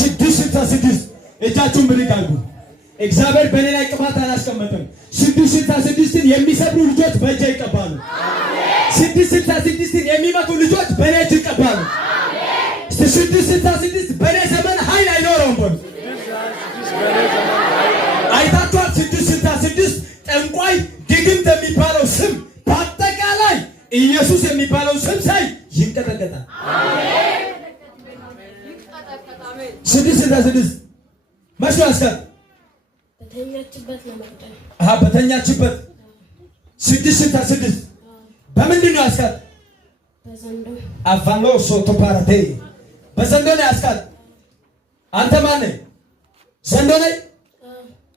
666 እጃችሁን ብድግ አድርጉ። እግዚአብሔር በእኔ ላይ ቅባት አላስቀመጠም። 666ን የሚሰብሩ ልጆች በእጄ ይቀባሉ። 666ን የሚመቱ ልጆች በእኔ እጅ ይቀባሉ። 666 በእኔ ዘመን ኃይል አይኖረውም ብሎ አይታችኋል። 666 ጠንቋይ ድግምት የሚባለው ስም በአጠቃላይ ኢየሱስ የሚባለው ስም ሳይ ይንቀጠቀጣል። 666 መቼ ያስቀር በተኛችበት ለመግደል በተኛችበት 666 በምንድን ነው ያስቀር? በዘንዶ አፋሎ ሶቶ ፓራቴ በዘንዶ ነው ያስቀር። አንተ ማን ነህ? ዘንዶ ነህ?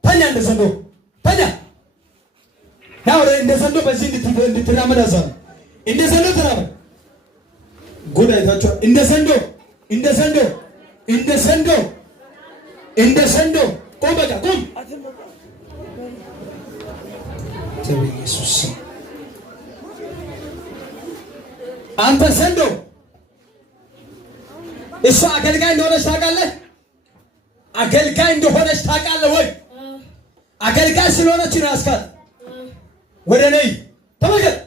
ተኛ፣ እንደ ዘንዶ ተኛ። ያው እንደ ዘንዶ በዚህ እንድትራመድ አዛም እንደ ዘንዶ ተራመድ። ጉድ አይታችኋል። እንደ ዘንዶ እንደ ዘንዶ እንደ ዘንዶ እንደ ዘንዶ ቆም፣ በቃ ቆም። ኢየሱስ አንተ ዘንዶ እሷ አገልጋይ እንደሆነች ታውቃለህ? አገልጋይ እንደሆነች ታውቃለህ ወይ? አገልጋይ ስለሆነች ነው ያስካት። ወደ ነይ ተመልከት።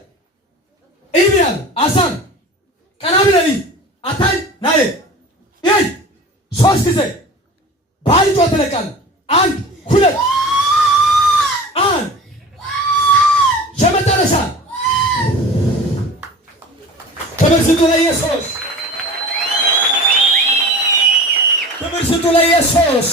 ኢብራሂም አሳን ቀና ብለህ አታይ ናይ ይይ 3 ጊዜ ባልጆ ተለቃለ። 1 2 1 የመጨረሻ ተመስጦ ለኢየሱስ ተመስጦ ለኢየሱስ